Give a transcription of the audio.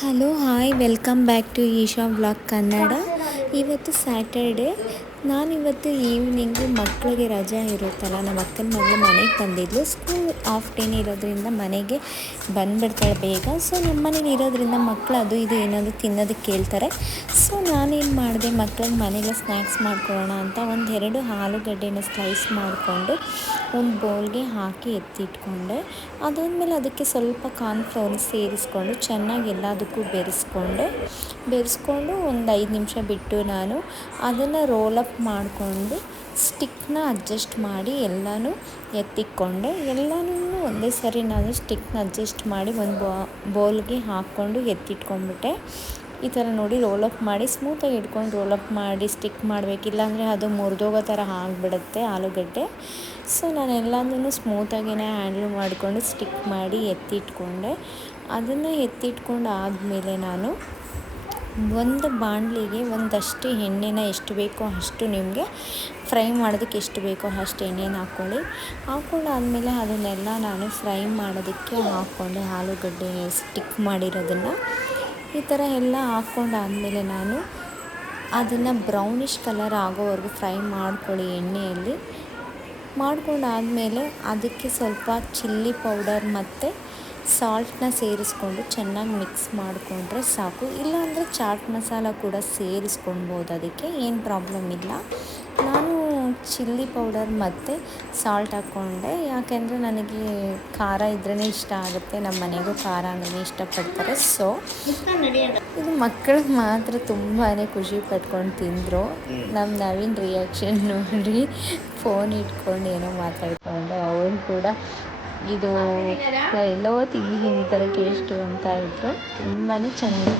Hello hi welcome back to Isha blog Kannada. ಇವತ್ತು Saturday. ನಾನಿವತ್ತು evening ಮಕ್ಕಳಿಗೆ ರಜೆ ಇರುತ್ತಲ್ಲ, ನಮ್ಮ ಅಕ್ಕನ ಮಗಳು ಮನೆಗೆ ಬಂದಿದ್ಲು. ಸ್ಕೂಲ್ ಆಫ್ ಡೇನೇ ಇರೋದ್ರಿಂದ ಮನೆಗೆ ಬಂದುಬಿಡ್ತಾಳೆ ಬೇಗ. ಸೊ ನಮ್ಮ ಮನೇಲಿ ಇರೋದ್ರಿಂದ ಮಕ್ಕಳು ಅದು ಇದು ಏನಾದರೂ ತಿನ್ನೋದಕ್ಕೆ ಕೇಳ್ತಾರೆ. ಸೊ ನಾನೇನು ಮಾಡಿದೆ, ಮಕ್ಳಿಗೆ ಮನೇಲೆ ಸ್ನ್ಯಾಕ್ಸ್ ಮಾಡ್ಕೊಳ್ಳೋಣ ಅಂತ ಒಂದೆರಡು ಆಲೂಗಡ್ಡೆನ ಸ್ಲೈಸ್ ಮಾಡಿಕೊಂಡು ಒಂದು ಬೌಲ್ಗೆ ಹಾಕಿ ಎತ್ತಿಟ್ಕೊಂಡೆ. ಅದಾದಮೇಲೆ ಅದಕ್ಕೆ ಸ್ವಲ್ಪ ಕಾರ್ನ್ಫ್ಲವರ್ ಸೇರಿಸ್ಕೊಂಡು ಚೆನ್ನಾಗಿ ಎಲ್ಲದಕ್ಕೂ ಬೆರೆಸ್ಕೊಂಡು ಒಂದು 5 ನಿಮಿಷ ಬಿಟ್ಟು ನಾನು ಅದನ್ನು ರೋಲಪ್ ಮಾಡಿಕೊಂಡು ಸ್ಟಿಕ್ನ ಅಡ್ಜಸ್ಟ್ ಮಾಡಿ ಎಲ್ಲನೂ ಎತ್ತಿಕ್ಕೊಂಡೆ. ಎಲ್ಲನೂ ಒಂದೇ ಸರಿ ನಾನು ಸ್ಟಿಕ್ನ ಅಡ್ಜಸ್ಟ್ ಮಾಡಿ ಒಂದು ಬೌಲ್ಗೆ ಹಾಕ್ಕೊಂಡು ಎತ್ತಿಟ್ಕೊಂಡ್ಬಿಟ್ಟೆ. ಈ ಥರ ನೋಡಿ ರೋಲಪ್ ಮಾಡಿ ಸ್ಮೂತಾಗಿ ಹಿಡ್ಕೊಂಡು ರೋಲಪ್ ಮಾಡಿ ಸ್ಟಿಕ್ ಮಾಡಬೇಕಿಲ್ಲ ಅಂದರೆ ಅದು ಮುರಿದೋಗೋ ಥರ ಆಗಿಬಿಡುತ್ತೆ ಆಲೂಗಡ್ಡೆ. ಸೊ ನಾನು ಎಲ್ಲನೂ ಸ್ಮೂತಾಗಿಯೇ ಹ್ಯಾಂಡ್ಲ್ ಮಾಡಿಕೊಂಡು ಸ್ಟಿಕ್ ಮಾಡಿ ಎತ್ತಿಟ್ಕೊಂಡೆ. ಅದನ್ನು ಎತ್ತಿಟ್ಕೊಂಡು ಆದಮೇಲೆ ನಾನು ಒಂದು ಬಾಣಲಿಗೆ ಒಂದಷ್ಟು ಎಣ್ಣೆನ ಎಷ್ಟು ಬೇಕೋ ಅಷ್ಟು ನಿಮಗೆ ಫ್ರೈ ಮಾಡೋದಕ್ಕೆ ಎಷ್ಟು ಬೇಕೋ ಅಷ್ಟು ಎಣ್ಣೆನ ಹಾಕ್ಕೊಂಡಾದಮೇಲೆ ಅದನ್ನೆಲ್ಲ ನಾನು ಫ್ರೈ ಮಾಡೋದಕ್ಕೆ ಹಾಕ್ಕೊಂಡೆ. ಆಲೂಗಡ್ಡೆ ಸ್ಟಿಕ್ ಮಾಡಿರೋದನ್ನು ಈ ಥರ ಎಲ್ಲ ಹಾಕ್ಕೊಂಡಾದಮೇಲೆ ನಾನು ಅದನ್ನು ಬ್ರೌನಿಷ್ ಕಲರ್ ಆಗೋವರೆಗೂ ಫ್ರೈ ಮಾಡ್ಕೊಳ್ಳಿ ಎಣ್ಣೆಯಲ್ಲಿ. ಮಾಡ್ಕೊಂಡಾದಮೇಲೆ ಅದಕ್ಕೆ ಸ್ವಲ್ಪ ಚಿಲ್ಲಿ ಪೌಡರ್ ಮತ್ತು ಸಾಲ್ಟನ್ನ ಸೇರಿಸ್ಕೊಂಡು ಚೆನ್ನಾಗಿ ಮಿಕ್ಸ್ ಮಾಡಿಕೊಂಡ್ರೆ ಸಾಕು. ಇಲ್ಲಾಂದರೆ ಚಾಟ್ ಮಸಾಲ ಕೂಡ ಸೇರಿಸ್ಕೊಳ್ಬೋದು, ಅದಕ್ಕೆ ಏನು ಪ್ರಾಬ್ಲಮ್ ಇಲ್ಲ. ನಾನು ಚಿಲ್ಲಿ ಪೌಡರ್ ಮತ್ತು ಸಾಲ್ಟ್ ಹಾಕ್ಕೊಂಡೆ, ಯಾಕೆಂದರೆ ನನಗೆ ಖಾರ ಇದ್ರೇ ಇಷ್ಟ ಆಗುತ್ತೆ. ನಮ್ಮ ಮನೆಗೂ ಖಾರ ಅಂದರೆ ಇಷ್ಟಪಡ್ತಾರೆ. ಸೊ ಇದು ಮಕ್ಕಳಿಗೆ ಮಾತ್ರ ತುಂಬಾ ಖುಷಿ ಪಟ್ಕೊಂಡು ತಿಂದರು. ನಮ್ಮ ನವೀನ್ ರಿಯಾಕ್ಷನ್ ನೋಡಿ ಫೋನ್ ಇಟ್ಕೊಂಡು ಏನೋ ಮಾತಾಡ್ಕೊಂಡು ಅವನು ಕೂಡ ಇದು ಎಲ್ಲೋ ತಿಂಡಿ ಈ ಥರ ಟೇಸ್ಟು ಅಂತ ಇದ್ದರು. ತುಂಬಾ ಚೆನ್ನಾಗಿ